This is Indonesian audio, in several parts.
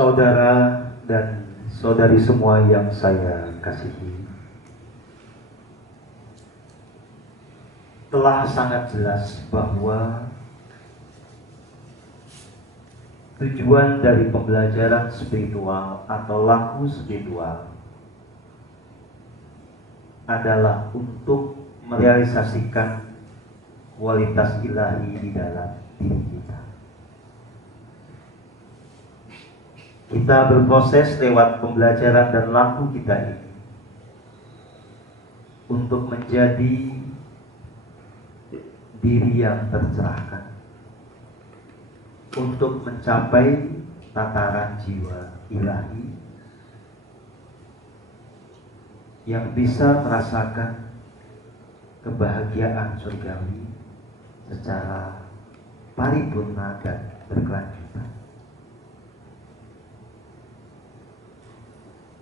Saudara dan saudari semua yang saya kasihi, telah sangat jelas bahwa tujuan dari pembelajaran spiritual atau laku spiritual adalah untuk merealisasikan kualitas ilahi di dalam diri kita. Kita berproses lewat pembelajaran dan laku kita ini untuk menjadi diri yang tercerahkan, untuk mencapai tataran jiwa ilahi yang bisa merasakan kebahagiaan surgawi secara paripurna dan berkelanjutan.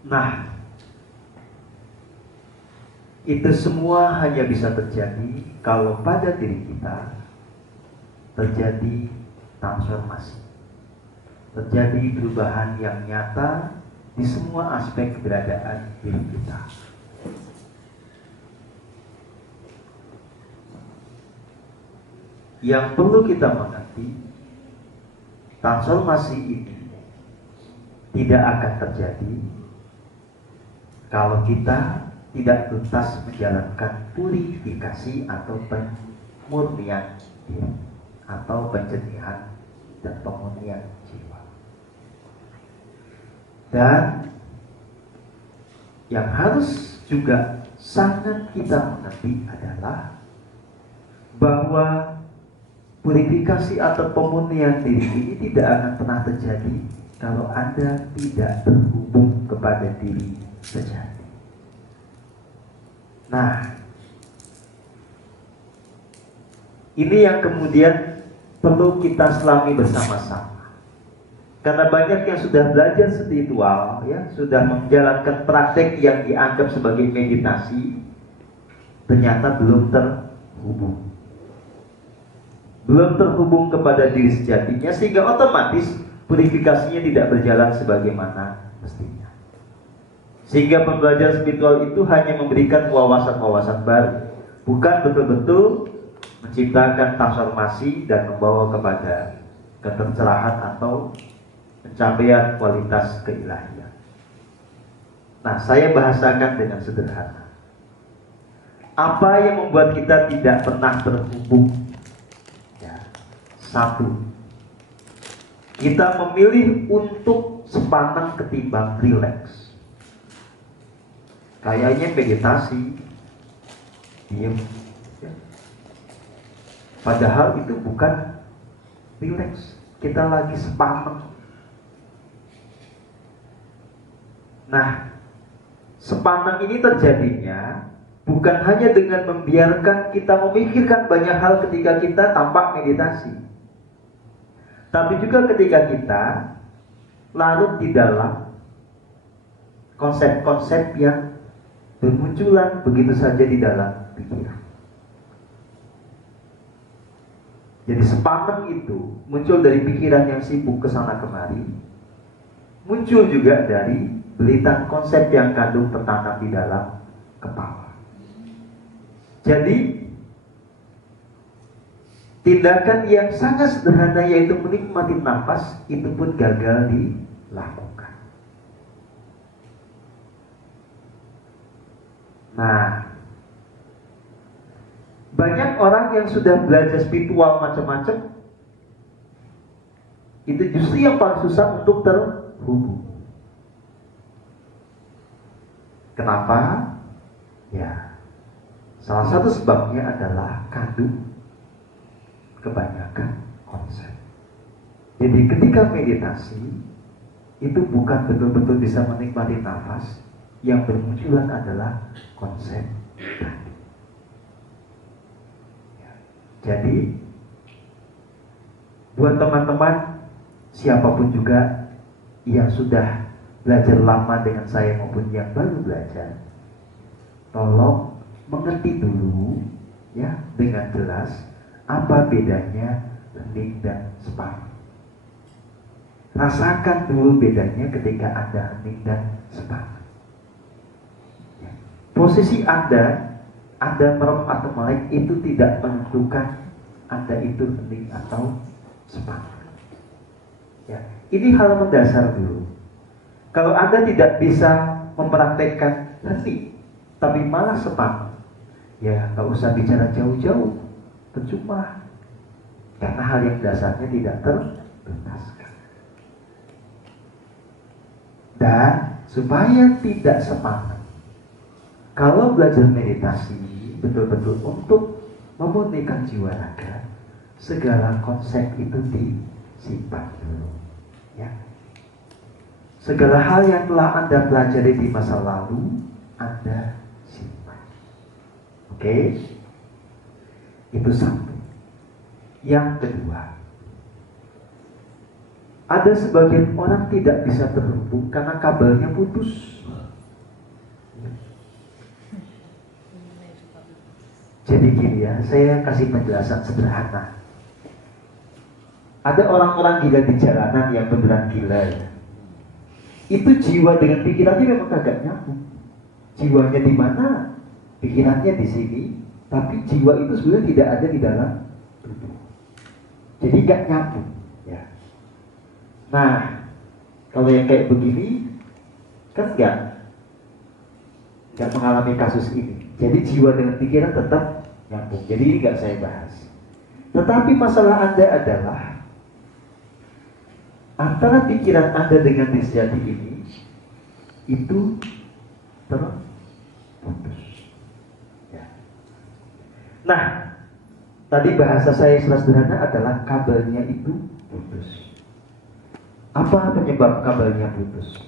Nah, itu semua hanya bisa terjadi kalau pada diri kita terjadi transformasi, terjadi perubahan yang nyata di semua aspek keberadaan diri kita. Yang perlu kita mengerti, transformasi ini tidak akan terjadi kalau kita tidak tuntas menjalankan purifikasi atau pemurnian diri atau penjernihan dan pemurnian jiwa. Dan yang harus juga sangat kita mengerti adalah bahwa purifikasi atau pemurnian diri ini tidak akan pernah terjadi kalau Anda tidak terhubung kepada diri sejati. Nah, ini yang kemudian perlu kita selami bersama-sama. Karena banyak yang sudah belajar spiritual, ya, sudah menjalankan praktek yang dianggap sebagai meditasi, ternyata belum terhubung. Belum terhubung kepada diri sejatinya, sehingga otomatis purifikasinya tidak berjalan sebagaimana mestinya. Sehingga pembelajaran spiritual itu hanya memberikan wawasan-wawasan baru, bukan betul-betul menciptakan transformasi dan membawa kepada ketercerahan atau pencapaian kualitas keilahian. Nah, saya bahasakan dengan sederhana. Apa yang membuat kita tidak pernah terhubung? Ya, satu, kita memilih untuk sepanang ketimbang rileks. Kayaknya meditasi, diam, ya. Padahal itu bukan rileks, kita lagi sepaneng. Nah, sepaneng ini terjadinya bukan hanya dengan membiarkan kita memikirkan banyak hal ketika kita tampak meditasi, tapi juga ketika kita larut di dalam konsep-konsep yang bermunculan begitu saja di dalam pikiran. Jadi sepaneng itu muncul dari pikiran yang sibuk kesana kemari, muncul juga dari belitan konsep yang kandung tertanam di dalam kepala. Jadi tindakan yang sangat sederhana yaitu menikmati nafas itu pun gagal dilakukan. Nah, banyak orang yang sudah belajar spiritual macam-macam, itu justru yang paling susah untuk terhubung. Kenapa? Ya, salah satu sebabnya adalah kandung kebanyakan konsep. Jadi ketika meditasi, itu bukan betul-betul bisa menikmati nafas, yang bermunculan adalah konsep tadi. Jadi buat teman-teman siapapun juga yang sudah belajar lama dengan saya maupun yang baru belajar, tolong mengerti dulu ya dengan jelas apa bedanya hening dan separuh. Rasakan dulu bedanya ketika Anda hening dan sepakat. Ya. Posisi Anda merem atau melek itu tidak menentukan Anda itu hening atau sepakat. Ya. Ini hal mendasar dulu. Kalau Anda tidak bisa mempraktekkan hening, tapi malah sepakat, ya nggak usah bicara jauh-jauh, percuma. Karena hal yang dasarnya tidak tertuntaskan. Dan supaya tidak semangat, kalau belajar meditasi betul-betul untuk memurnikan jiwa raga, segala konsep itu disimpan dulu. Ya. Segala hal yang telah Anda pelajari di masa lalu, Anda simpan. Oke? Itu satu. Yang kedua, ada sebagian orang tidak bisa terhubung karena kabelnya putus. Jadi gini ya, saya kasih penjelasan sederhana. Ada orang-orang gila di jalanan yang beneran gila ya. Itu jiwa dengan pikirannya memang kagak nyambung. Jiwanya di mana? Pikirannya di sini, tapi jiwa itu sebenarnya tidak ada di dalam tubuh. Jadi gak nyambung. Ya. Nah, kalau yang kayak begini kan nggak mengalami kasus ini. Jadi jiwa dengan pikiran tetap nyambung. Jadi ini nggak saya bahas. Tetapi masalah Anda adalah antara pikiran Anda dengan diri sejati ini itu terputus. Ya. Nah, tadi bahasa saya sederhana adalah kabelnya itu putus. Apa penyebab kabelnya putus?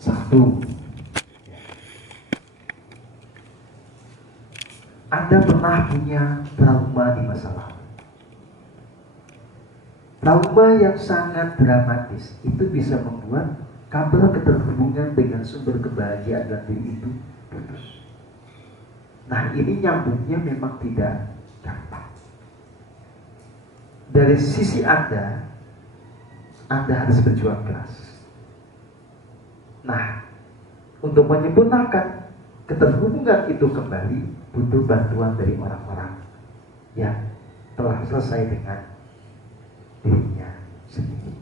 Satu, Anda pernah punya trauma di masa lalu. Trauma yang sangat dramatis itu bisa membuat kabel keterhubungan dengan sumber kebahagiaan dalam diri itu putus. Nah, ini nyambungnya memang tidak gampang. Dari sisi Anda harus berjuang keras. Nah, untuk menyempurnakan keterhubungan itu kembali butuh bantuan dari orang-orang yang telah selesai dengan dirinya sendiri.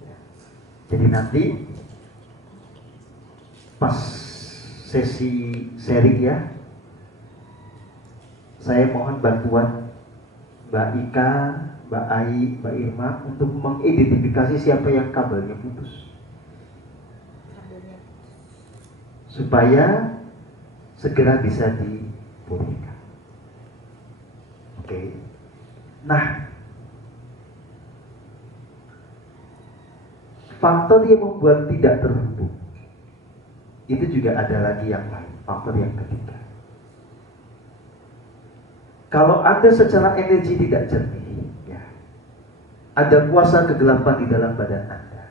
Ya. Jadi nanti pas sesi sharing ya, saya mohon bantuan Mbak Ika, Mbak Ai, Mbak Irma untuk mengidentifikasi siapa yang kabelnya putus. Supaya segera bisa dipulihkan. Oke. Nah, faktor yang membuat tidak terhubung itu juga ada lagi yang lain, faktor yang ketiga. Kalau Anda secara energi tidak jernih, ya, ada kuasa kegelapan di dalam badan Anda,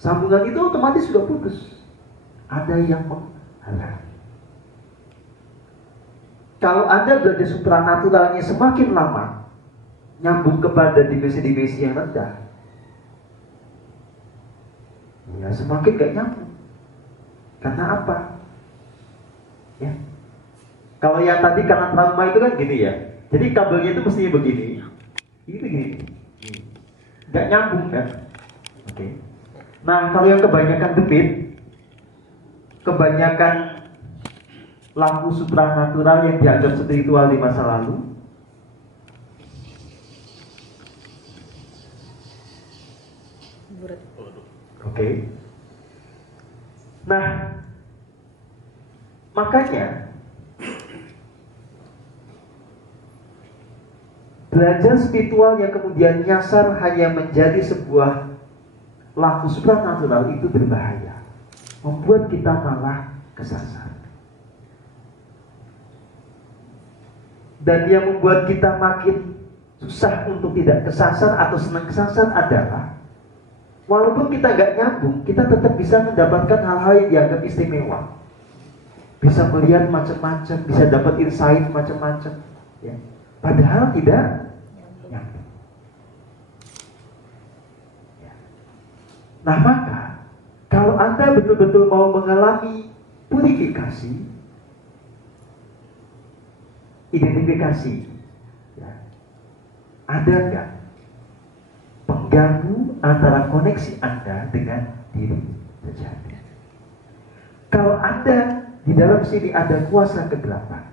sambungan itu otomatis sudah putus. Ada yang menghalangi. Kalau Anda belajar supranaturalnya semakin lama, nyambung kepada dimensi-dimensi yang rendah, ya semakin gak nyambung. Karena apa? Ya. Kalau yang tadi karena trauma itu kan gini ya. Jadi kabelnya itu mestinya begini. Ini begini. Gak nyambung kan? Oke. Nah, kalau yang kebanyakan demit, kebanyakan lampu supranatural yang dianggap spiritual di masa lalu, oke. Nah, makanya belajar spiritual yang kemudian nyasar hanya menjadi sebuah lampu supranatural itu berbahaya, membuat kita malah kesasar. Dan yang membuat kita makin susah untuk tidak kesasar atau senang kesasar adalah walaupun kita gak nyambung, kita tetap bisa mendapatkan hal-hal yang dianggap istimewa. Bisa melihat macam-macam, bisa dapat insight macam-macam, ya. Padahal tidak nyambung. Nah maka, kalau Anda betul-betul mau mengalami purifikasi, identifikasi, ya, ada nggak pengganggu antara koneksi Anda dengan diri sejati? Kalau Anda di dalam sini ada kuasa kegelapan,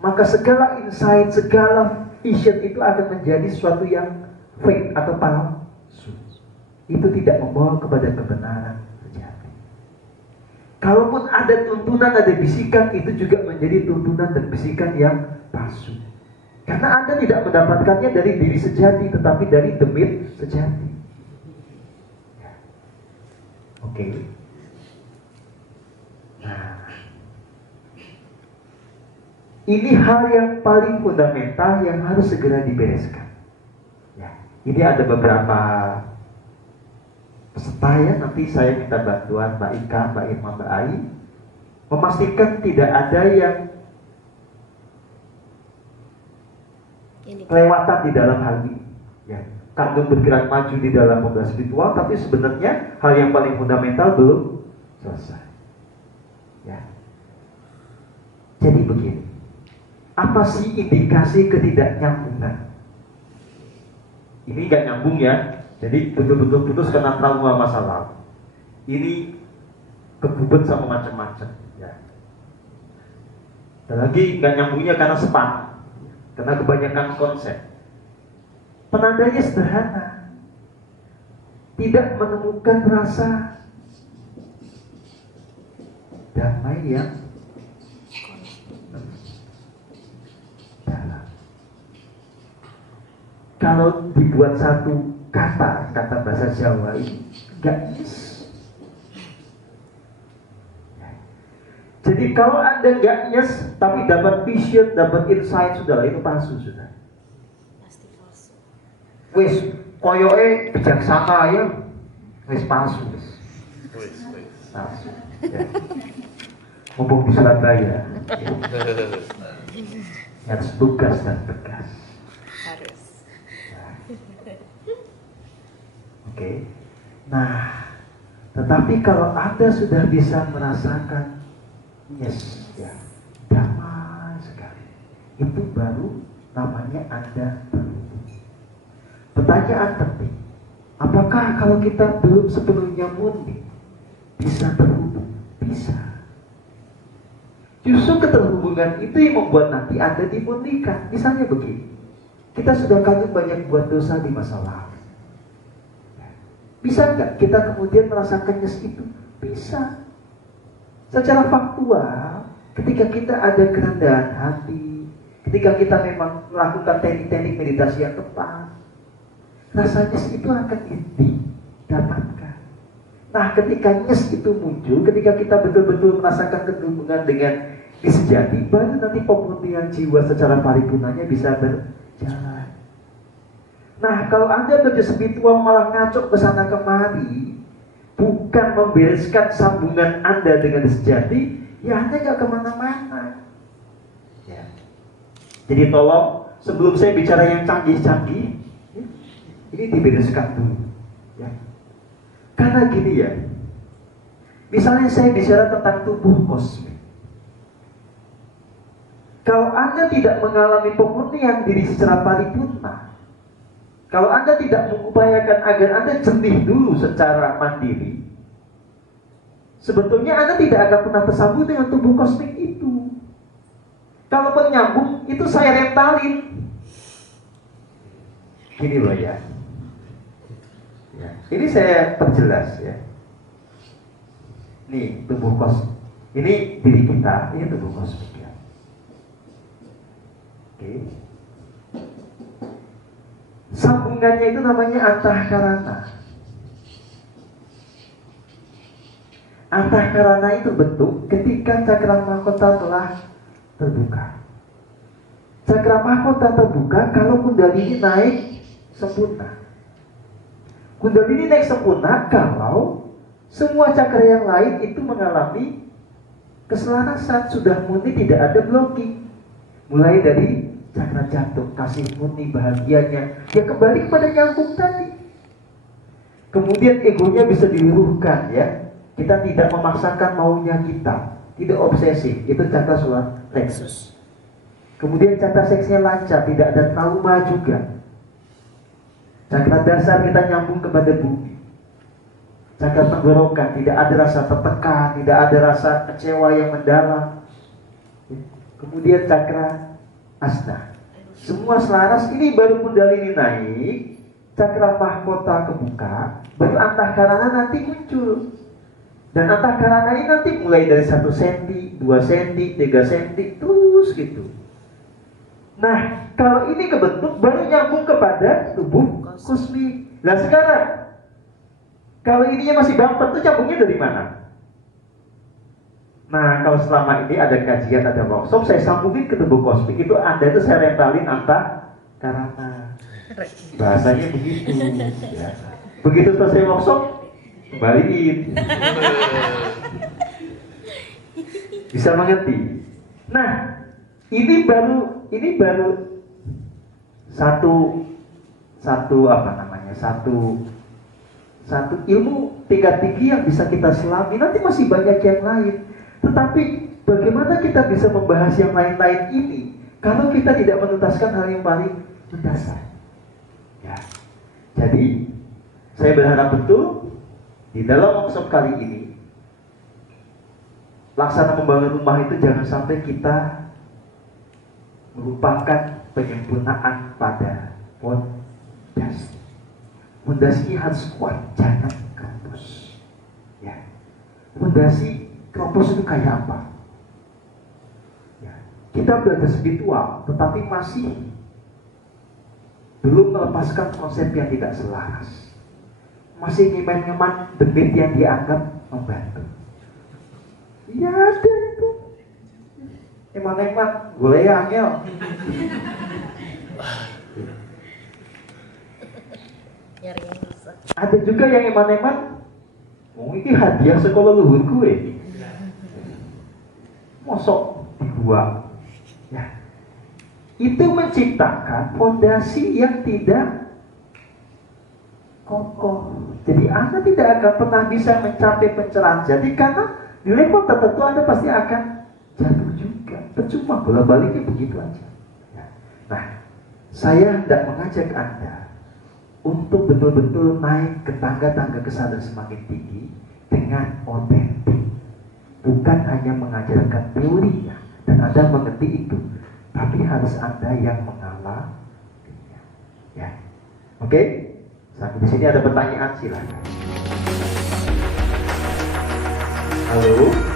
maka segala insight, segala vision itu akan menjadi sesuatu yang fake atau palsu. Itu tidak membawa kepada kebenaran sejati. Kalaupun ada tuntunan, ada bisikan, itu juga menjadi tuntunan dan bisikan yang palsu. Karena Anda tidak mendapatkannya dari diri sejati, tetapi dari demit sejati. Oke. Nah, ini hal yang paling fundamental yang harus segera dibereskan. Ya, ini ada beberapa peserta ya, nanti saya minta bantuan Mbak Ika, Mbak Irma, Mbak Ai, memastikan tidak ada yang kelewatan di dalam hal ini. Ya, kandung bergerak maju di dalam pembelaan spiritual, tapi sebenarnya hal yang paling fundamental belum selesai. Ya. Jadi begini, apa sih indikasi ketidaknyambungan? Ini nggak nyambung ya. Jadi betul-betul putus karena trauma masa lalu. Ini kegubet sama macam-macam. Ya. Dan lagi nggak nyambungnya karena sepak, karena kebanyakan konsep. Penandanya sederhana, tidak menemukan rasa damai yang dalam. Kalau dibuat satu kata bahasa Jawa ini gak yes. Jadi kalau Anda gak yes tapi dapat vision, dapat insight, sudah itu palsu sudah. Pasti palsu. Wis koyoke bijaksana ya, wis palsu wis. Palsu. Ya. Mumpung di Surabaya. Harus tugas dan tegas. Harus. Oke. Nah, tetapi kalau Anda sudah bisa merasakan yes, ya, damai sekali, itu baru namanya Anda terhubung. Pertanyaan penting, apakah kalau kita belum sepenuhnya murni bisa terhubung? Bisa. Justru keterhubungan itu yang membuat nanti Anda dimurnikan. Misalnya begini, kita sudah kadang banyak buat dosa di masa lalu. Bisa nggak kita kemudian merasakan nyes itu? Bisa. Secara faktual, ketika kita ada kerendahan hati, ketika kita memang melakukan teknik-teknik meditasi yang tepat, rasa nyes itu akan didapatkan. Nah, ketika nyes itu muncul, ketika kita betul-betul merasakan kehubungan dengan sejati, baru nanti pemurnian jiwa secara paripurnanya bisa berjalan. Nah, kalau Anda spiritual malah ngacok ke sana kemari, bukan membereskan sambungan Anda dengan sejati, ya Anda gak kemana-mana. Ya. Jadi tolong, sebelum saya bicara yang canggih-canggih, ini dibereskan dulu. Ya. Karena gini ya, misalnya saya bicara tentang tubuh kosmik. Kalau Anda tidak mengalami pemurnian diri secara paripurna, kalau Anda tidak mengupayakan agar Anda jernih dulu secara mandiri, sebetulnya Anda tidak akan pernah tersambung dengan tubuh kosmik itu. Kalau penyambung, itu saya rentalin. Gini loh ya. Ini saya perjelas ya. Nih tubuh kosmik. Ini diri kita, ini tubuh kosmik ya. Oke. Sambungannya itu namanya antahkarana. Antahkarana itu bentuk ketika cakra mahkota telah terbuka. Cakra mahkota terbuka kalau kundalini naik sempurna. Kundalini naik sempurna kalau semua cakra yang lain itu mengalami keselarasan, sudah murni, tidak ada blocking. Mulai dari cakra jantung, kasih murni, bahagianya, dia kembali kepada nyambung tadi. Kemudian egonya bisa diluruhkan ya. Kita tidak memaksakan maunya kita, tidak obsesif. Itu cakra solar plexus. Kemudian cakra seksnya lancar, tidak ada trauma juga. Cakra dasar kita nyambung kepada bumi. Cakra tenggorokan, tidak ada rasa tertekan, tidak ada rasa kecewa yang mendalam. Kemudian cakra asna, semua selaras. Ini baru kundalini naik, cakra mahkota kebuka, baru antahkarana nanti muncul. Dan antahkarana ini nanti mulai dari 1 cm, 2 cm, 3 cm, terus gitu. Nah, kalau ini kebentuk baru nyambung kepada tubuh kosmik. Nah sekarang, kalau ininya masih bumper, itu nyambungnya dari mana? Nah, kalau selama ini ada kajian, ada workshop, saya sambungin ke tubuh kosmik, itu Anda itu saya rentalin antahkarana. Bahasanya begitu ya. Begitu selesai workshop, kembaliin. Bisa mengerti. Nah, ini baru satu apa namanya, satu ilmu tingkat tinggi yang bisa kita selami. Nanti masih banyak yang lain. Tetapi bagaimana kita bisa membahas yang lain-lain ini kalau kita tidak menuntaskan hal yang paling mendasar? Ya. Jadi saya berharap betul di dalam workshop kali ini, laksana membangun rumah itu jangan sampai kita merupakan penyempurnaan pada fondasi. Fondasinya harus kuat, jangan keropos. Ya. Fondasi keropos itu kayak apa? Ya. Kita belajar spiritual, tetapi masih belum melepaskan konsep yang tidak selaras. Masih ngeman-ngeman demit yang dianggap membantu. Ya ada itu. Eman-eman, boleh ya angel. Ada juga yang eman-eman, oh ini hadiah sekolah luhur gue. Mosok dibuang. Ya. Itu menciptakan fondasi yang tidak kokoh. Jadi Anda tidak akan pernah bisa mencapai pencerahan jati karena di level tertentu Anda pasti akan jatuh juga. Percuma bola baliknya begitu aja. Ya. Nah, saya hendak mengajak Anda untuk betul-betul naik ke tangga-tangga kesadaran semakin tinggi dengan otentik. Bukan hanya mengajarkan teorinya dan Anda mengerti itu, tapi harus Anda yang mengalaminya. Ya. Oke? Sampai di sini ada pertanyaan, silakan. Halo.